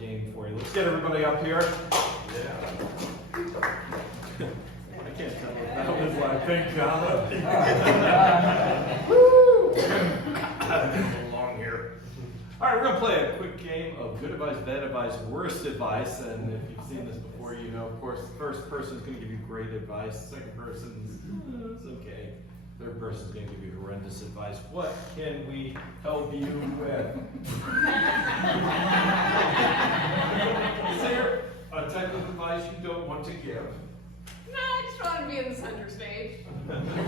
game for you. Let's get everybody up here. Yeah. I can't tell if that was like Pink John. Woo! A little long here. All right, we're going to play a quick game of good advice, bad advice, worst advice. And if you've seen this before, you know, of course, the first person is going to give you great advice. Second person's, it's okay. Third person's going to give you horrendous advice. What can we help you with? Is there a type of advice you don't want to give? No, I just wanted to be in the center stage.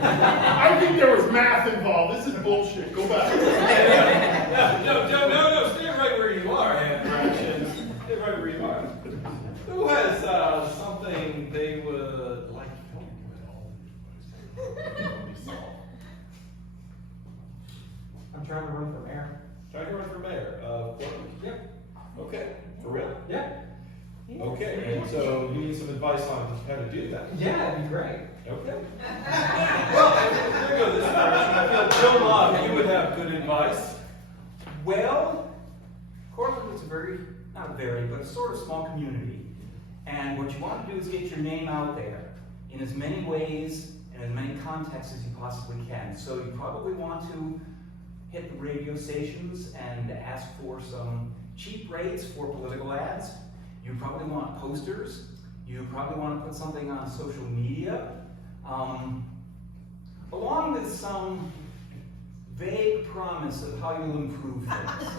I think there was math involved. This is bullshit. Go back. No, stay right where you are, Directions. Stay right where you are. Who has something they would like to help you with all of I'm trying to run for mayor. Trying to run for mayor of Portland? Yep. Okay, for real? Yeah. Okay, and so you need some advice on how to do that? Yeah, that'd be great. Okay. Well, there goes this direction. I feel Joe Love, you would have good advice. Well, Portland is but a sort of small community. And what you want to do is get your name out there in as many ways and as many contexts as you possibly can. So you probably want to hit the radio stations and ask for some cheap rates for political ads. You probably want posters. You probably want to put something on social media, along with some vague promise of how you'll improve things.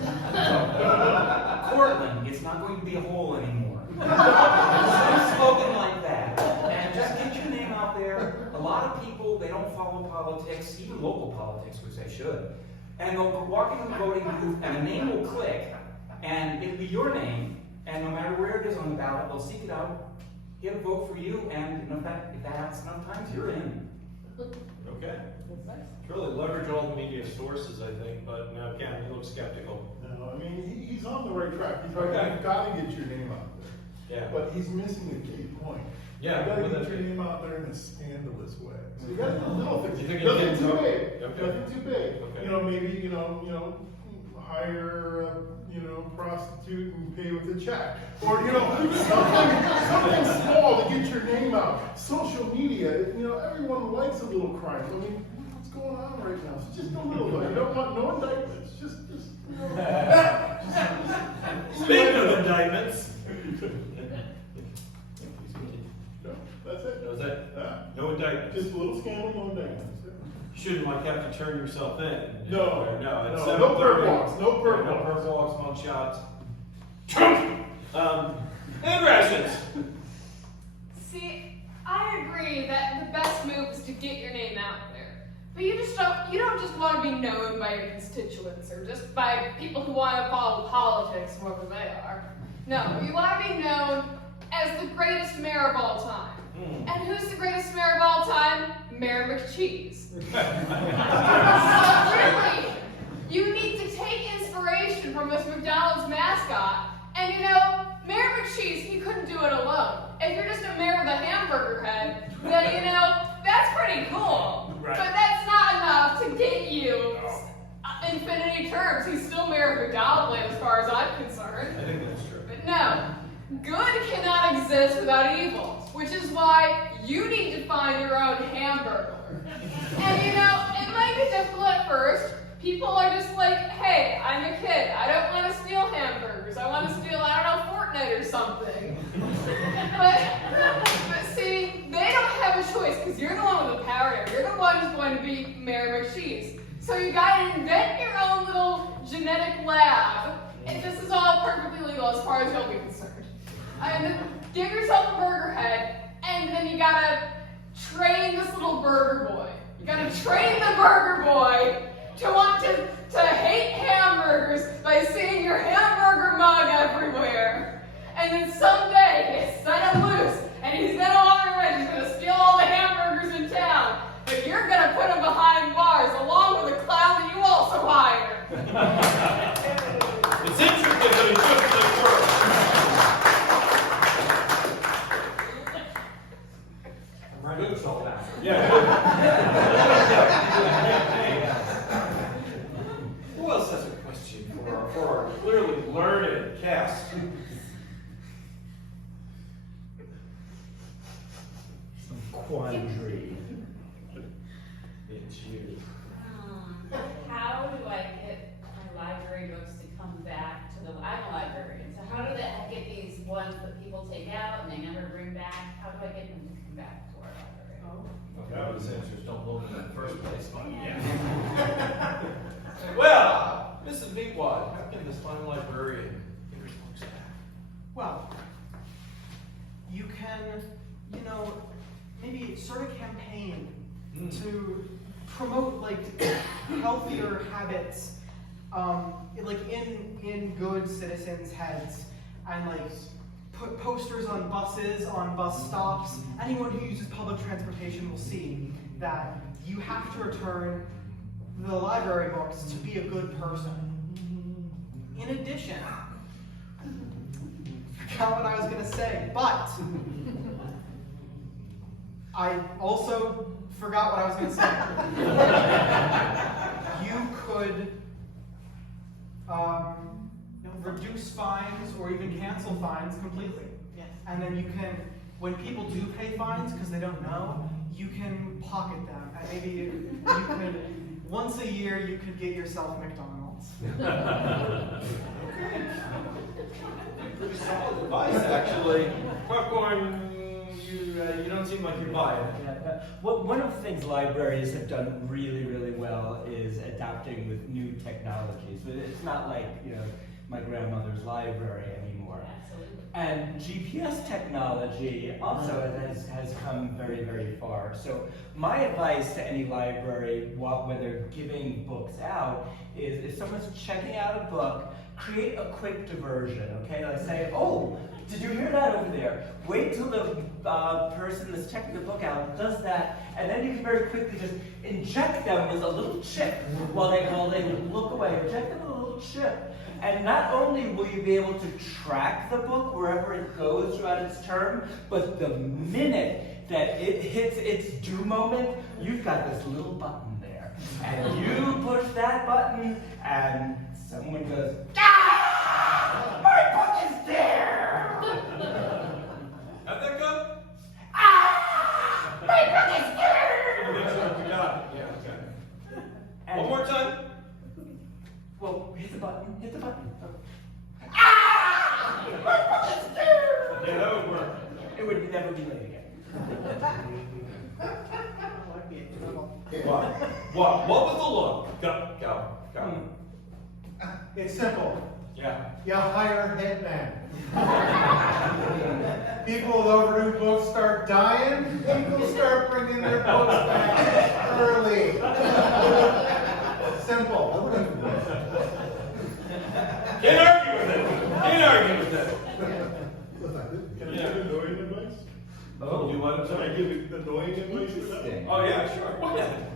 Portland, it's not going to be a hole anymore. Something spoken like that. And just get your name out there. A lot of people, they don't follow politics, even local politics, which they should. And they'll walk into the voting booth and a name will click, and it'll be your name, and no matter where it is on the ballot, they'll seek it out, get a vote for you, and if that happens enough times, you're in. Okay. It's really leverage all the media sources, I think, but now Cam, you look skeptical. No, I mean, he's on the right track. He's right. Okay. You've got to get your name out there. Yeah. But he's missing a key point. Yeah, You got to well, get that's your right. name out there in a scandalous way. So you got to do little things. You think you Nothing can too go- big. Okay. Nothing too big. Okay. You know, maybe hire a prostitute and pay with a check, or something small to get your name out. Social media, everyone likes a little crime. I mean, what's going on right now? So just a little bit. You don't want no indictments. Just Speaking of indictments. No, that's it. That was it? Yeah. No indictments. Just a little scandal, no indictments. You shouldn't have to turn yourself in. No, no, it's no perk 7:30. walks, no perk No walks. perk walks, mug shots. And rations. See, I agree that the best move is to get your name out there. But you don't just want to be known by your constituents or just by people who want to follow politics, whoever they are. No, you want to be known as the greatest mayor of all time. And who's the greatest mayor of all time? Mayor McCheese. So really, you need to take inspiration from this McDonald's mascot. And Mayor McCheese, he couldn't do it alone. If you're just a mayor with a hamburger head, then that's pretty cool. Right. But that's not enough to get you infinity terms. He's still mayor of McDonald's as far as I'm concerned. I think that's true. But no, good cannot exist without evil, which is why you need to find your own hamburger. And it might be difficult at first. People are just like, hey, I'm a kid. I don't want to steal hamburgers. I want to steal, Fortnite or something. but see, they don't have a choice because you're the one with the power here. You're the one who's going to be Mayor McCheese. So you got to invent your own little genetic lab. And this is all perfectly legal as far as you'll be concerned. And then give yourself a burger head, and then you got to train this little burger boy. You got to train the burger boy to want to hate hamburgers by seeing your hamburger mug everywhere. And then someday you set him loose, and he's going to walk around, he's going to steal all the hamburgers in town. But you're going to put him behind bars, along with a clown that you also hired. It's interesting, but it just doesn't work. I'm ready to solve that. Yeah. Who else has a question for our clearly learned cast? just don't load them in the first place, but yeah. Well, Mrs. Meatwad, how can this fine librarian get her books back? Well, you can, maybe start a campaign to promote like healthier habits, like in good citizens' heads, and like put posters on buses, on bus stops. Anyone who uses public transportation will see that you have to return the library books to be a good person. In addition, I forgot what I was going to say, but I also forgot what I was going to say. You could reduce fines or even cancel fines completely. Yes. And then you can, when people do pay fines because they don't know, you can pocket them. And maybe you could, once a year, you could get yourself McDonald's. Okay. Pretty solid advice, actually. Popcorn, you don't seem like you're buying it. Well, one of the things libraries have done really, really well is adapting with new technologies. But it's not like, my grandmother's library anymore. Absolutely. And GPS technology also has come very, very far. So my advice to any library, when they're giving books out, is if someone's checking out a book, create a quick diversion, okay? Like say, oh, did you hear that over there? Wait till the person that's checking the book out does that, and then you can very quickly just inject them with a little chip while they look away. Inject them with a little chip. And not only will you be able to track the book wherever it goes throughout its term, but the minute that it hits its due moment, you've got this little button there. And you push that button, and someone goes, "Ah! My book is there!" How'd that go? "Ah! My book is there!" Make sure we got it. Yeah, okay. And- One more time. Well, hit the button. Ah! My book is there! Yeah, that would work. It would never be late again. What was the look? Go. It's simple. Yeah. You hire hitman. People with overdue books start dying. People start bringing their books back early. Simple. Can't argue with it. Can I give annoying advice? Oh, you want Can I to? give annoying advice for that? Oh yeah, sure.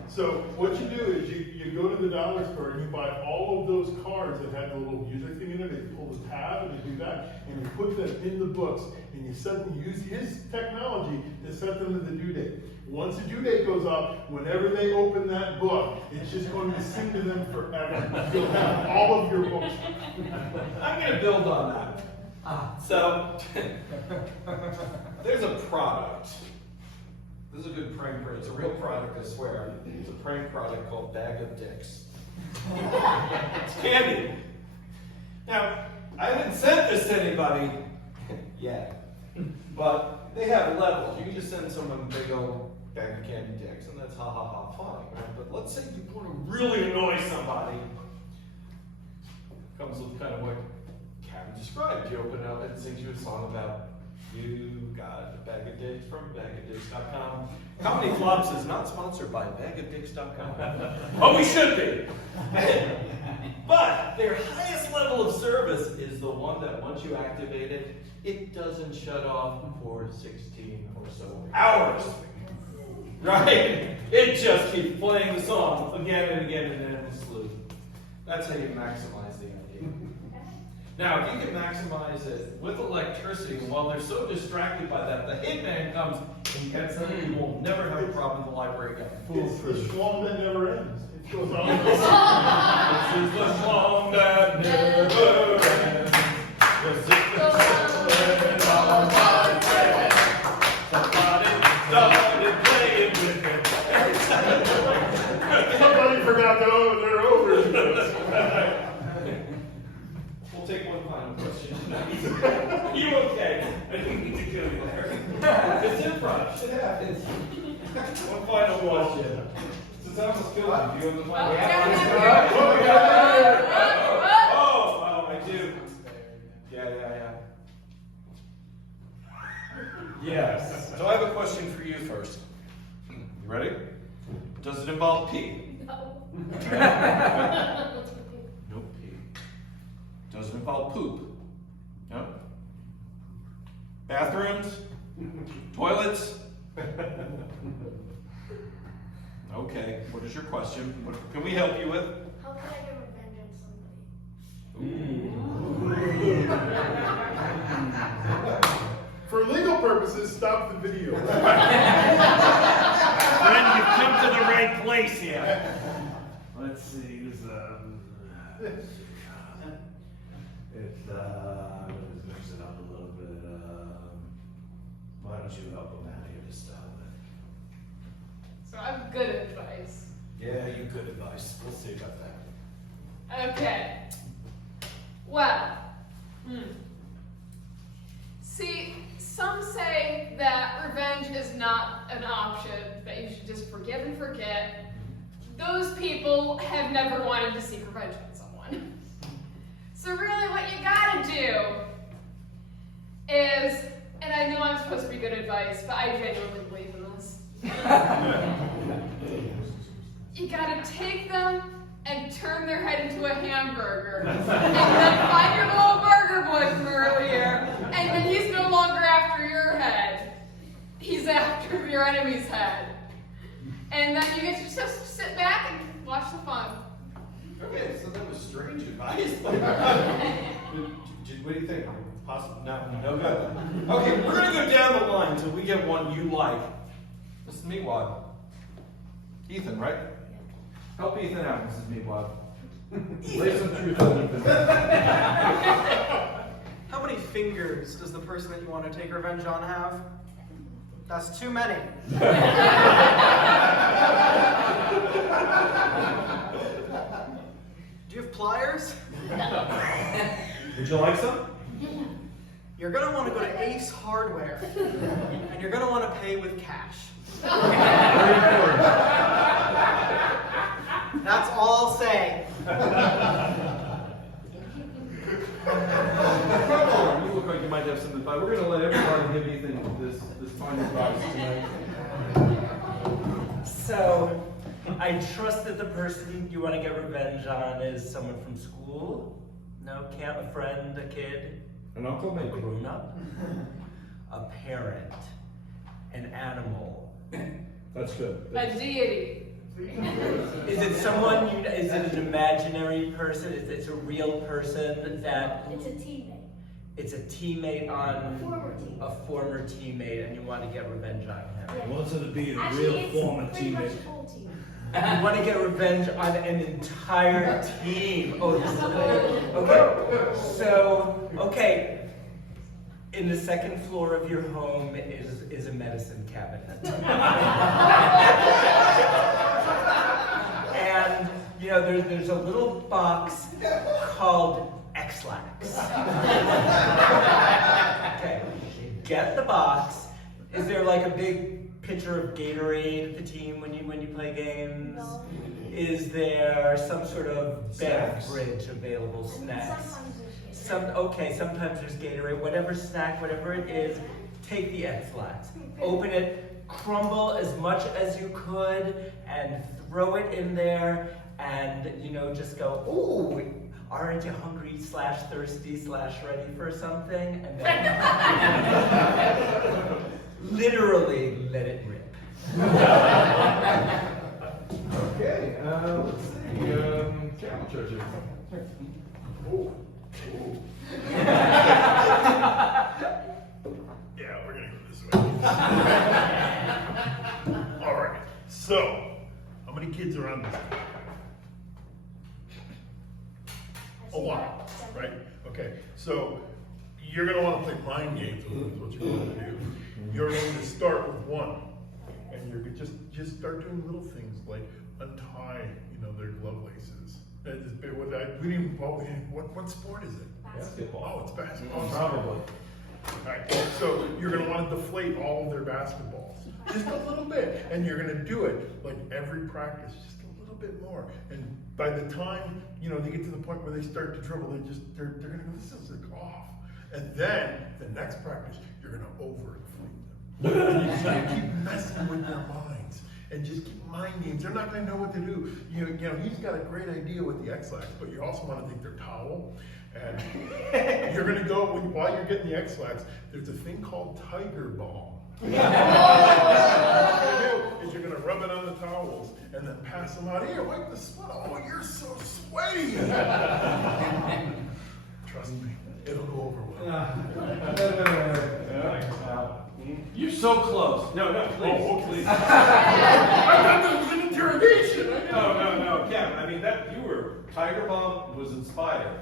So what you do is you go to the dollar store and you buy all of those cards that have the little music thing in it. You pull the tab and you do that, and you put them in the books, and you use his technology to set them to the due date. Once the due date goes up, whenever they open that book, it's just going to sing to them forever. You'll have all of your books. I'm going to build on that. So, there's a product. This is a good prank product. It's a real product, I swear. It's a prank product called Bag of Dicks. It's candy. Now, I haven't sent this to anybody yet, but they have levels. You can just send someone a big old bag of candy dicks, and that's ha ha ha funny, right? But let's say you want to really annoy somebody. Comes with kind of what Karen described. You open it up and it sings you a song about you got a bag of dicks from bagadicks.com. ComedyFLOPs is not sponsored by bagadicks.com. But we should be. But their highest level of service is the one that once you activate it, it doesn't shut off for 16 or so hours. Right? It just keeps playing the song again and again and endlessly. That's how you maximize the idea. Now, if you can maximize it with electricity, and while they're so distracted by that, the hitman comes and gets them, you will never have a problem in the library again. It's the schlong that never ends. It goes on. This is the song that never ends. This is the song that on my head. Somebody started playing with it. Somebody forgot they're over. We'll take one final question tonight. You okay? I didn't mean to kill you there. It's improv. Shit happens. One final question. Since I almost killed you, do you have the final Oh, I do. Yeah. Yes. So I have a question for you first. You ready? Does it involve pee? No. No pee. Does it involve poop? No. Bathrooms? Toilets? Okay, what is your question? What can we help you with? How can I get revenge on somebody? For legal purposes, stop the video. Friend, you've come to the right place here. Let's see, it's mix it up a little bit. Why don't you help him out here to start with? So I have good advice. Yeah, you good advice. We'll see about that. Okay. Well, see, some say that revenge is not an option, that you should just forgive and forget. Those people have never wanted to seek revenge on someone. So really what you gotta do is, and I know I'm supposed to be good advice, but I genuinely believe in this. You gotta take them and turn their head into a hamburger. And then find your little burger boy from earlier, and then he's no longer after your head. He's after your enemy's head. And then you get to just sit back and watch the fun. Okay, so that was strange advice. What do you think? Possible? No good. okay, we're gonna go down the line until we get one you like. Mrs. Meatwad. Ethan, right? Help Ethan out, Mrs. Meatwad. Lay some truth on Ethan. How many fingers does the person that you want to take revenge on have? That's too many. Do you have pliers? Would you like some? You're going to want to go to Ace Hardware, and you're going to want to pay with cash. That's all I'll say. You look like you might have some advice. We're gonna let everybody give Ethan this final advice tonight. So, I trust that the person you want to get revenge on is someone from school. No, can't a friend, a kid, An uncle, a maybe. grown up, a parent, an animal. That's good. A deity. Is it someone you? Is it an imaginary person? Is it a real person that? It's a teammate. It's a teammate on Former teammate. a former teammate, and you want to get revenge on him. Yeah. Wants it to be a Actually, real it's former pretty much teammate. full team. You want to get revenge on an entire team. Oh, this is good. Okay. So, okay. In the second floor of your home is a medicine cabinet. And, you know, there's a little box called X-Lax. Okay. Get the box. Is there like a big pitcher of Gatorade at the team when you play games? No. Is there some sort of Snacks. beverage available? Snacks. Sometimes there's Sometimes there's Gatorade, whatever snack, whatever it is, take the X-Lax. Open it, crumble as much as you could, and throw it in there, and, you know, just go, ooh, aren't you hungry / thirsty / ready for something? And then literally let it rip. Okay, let's see. Channel treasure. Oh. Yeah, we're gonna go this way. All right. So, how many kids are on this? A lot, right? Okay. So, you're gonna want to play mind games with them, is what you're going to do. You're going to start with one, and you're just start doing little things like untie, you know, their glove laces. We didn't. What sport is it? Basketball. Oh, it's basketball. Probably. Right? So you're going to want to deflate all of their basketballs, just a little bit, and you're going to do it like every practice, just a little bit more. And by the time they get to the point where they start to dribble, they're going to go, this is like off. And then the next practice, you're going to overinflate them. And you're just going to keep messing with their minds and just keep mind games. They're not going to know what to do. He's got a great idea with the X-Lax, but you also want to take their towel. And you're going to go, while you're getting the X-Lax, there's a thing called Tiger Balm. What you're going to do is you're going to rub it on the towels and then pass them out. Here, wipe the sweat. Oh, you're so sweaty. Trust me, it'll go over well. You're so close. No, please. Oh, okay. Please. I thought this was an interrogation. No, Kevin. I mean, Tiger Balm was inspired.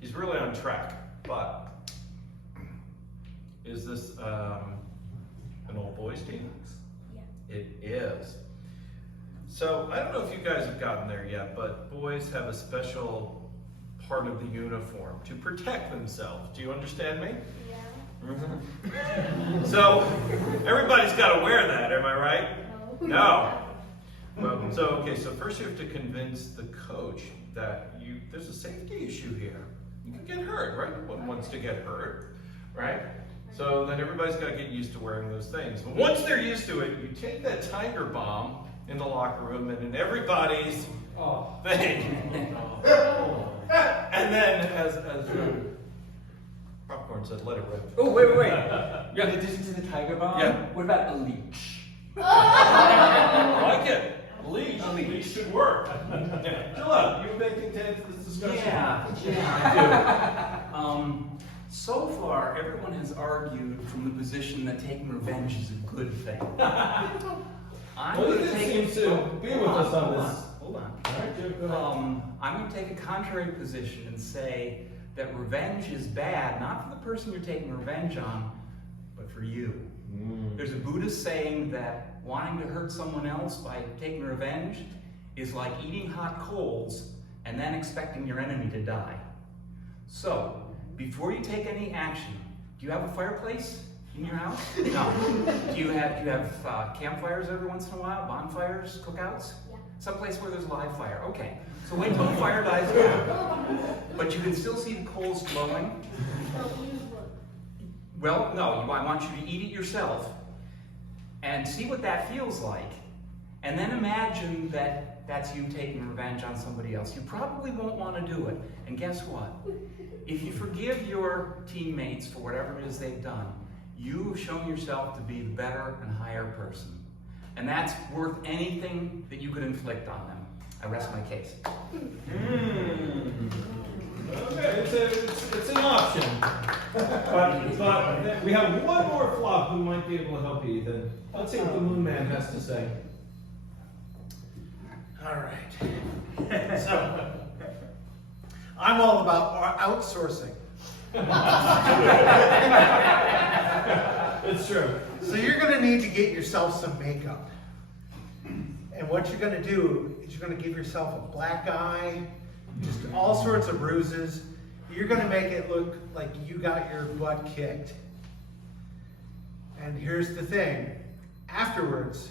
He's really on track, but is this an old boys team? Yeah. It is. So I don't know if you guys have gotten there yet, but boys have a special part of the uniform to protect themselves. Do you understand me? Yeah. Mm-hmm. So everybody's got to wear that, am I right? No. Well, so first you have to convince the coach that there's a safety issue here. You can get hurt, right? No one wants to get hurt, right? So then everybody's got to get used to wearing those things. But once they're used to it, you take that Tiger Balm in the locker room and in everybody's thing. And then, as Popcorn said, let it rip. Oh, wait. In addition to the Tiger Balm, what about a leash? I like it. A leash should work. Gillette, you may content this discussion. Yeah, I do. So far, everyone has argued from the position that taking revenge is a good thing. I'm Well, going you to didn't take seem to be with us on this. Hold on. All right, Jim, go ahead. I'm going to take a contrary position and say that revenge is bad, not for the person you're taking revenge on, but for you. There's a Buddhist saying that wanting to hurt someone else by taking revenge is like eating hot coals and then expecting your enemy to die. So, before you take any action, do you have a fireplace in your house? No. Do you have campfires every once in a while? Bonfires, cookouts? Yeah. Someplace where there's live fire. Okay. So wait till the fire dies down. But you can still see the coals glowing. Well, no, I want you to eat it yourself and see what that feels like. And then imagine that that's you taking revenge on somebody else. You probably won't want to do it. And guess what? If you forgive your teammates for whatever it is they've done, you've shown yourself to be the better and higher person. And that's worth anything that you could inflict on them. I rest my case. Okay, it's an option. But we have one more flop who might be able to help you, Ethan. Let's see what the Moon Man has to say. All right. So, I'm all about outsourcing. It's true. So you're going to need to get yourself some makeup. And what you're going to do is you're going to give yourself a black eye, just all sorts of bruises. You're going to make it look like you got your butt kicked. And here's the thing. Afterwards,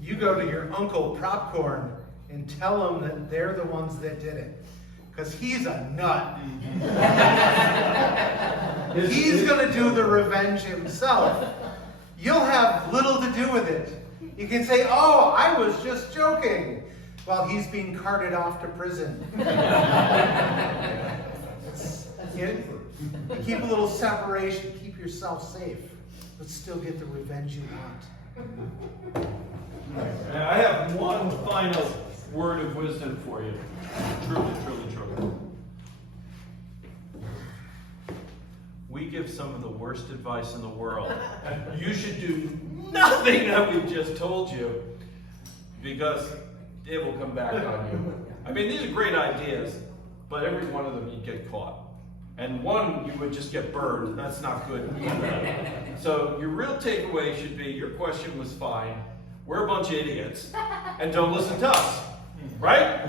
you go to your Uncle Popcorn and tell him that they're the ones that did it. Because he's a nut. He's going to do the revenge himself. You'll have little to do with it. You can say, oh, I was just joking, while he's being carted off to prison. Keep a little separation, keep yourself safe, but still get the revenge you want. And I have one final word of wisdom for you. Truly. We give some of the worst advice in the world. You should do nothing that we've just told you, because it will come back on you. I mean, these are great ideas, but every one of them you'd get caught. And one, you would just get burned. That's not good either. So your real takeaway should be, your question was fine. We're a bunch of idiots, and don't listen to us. Right?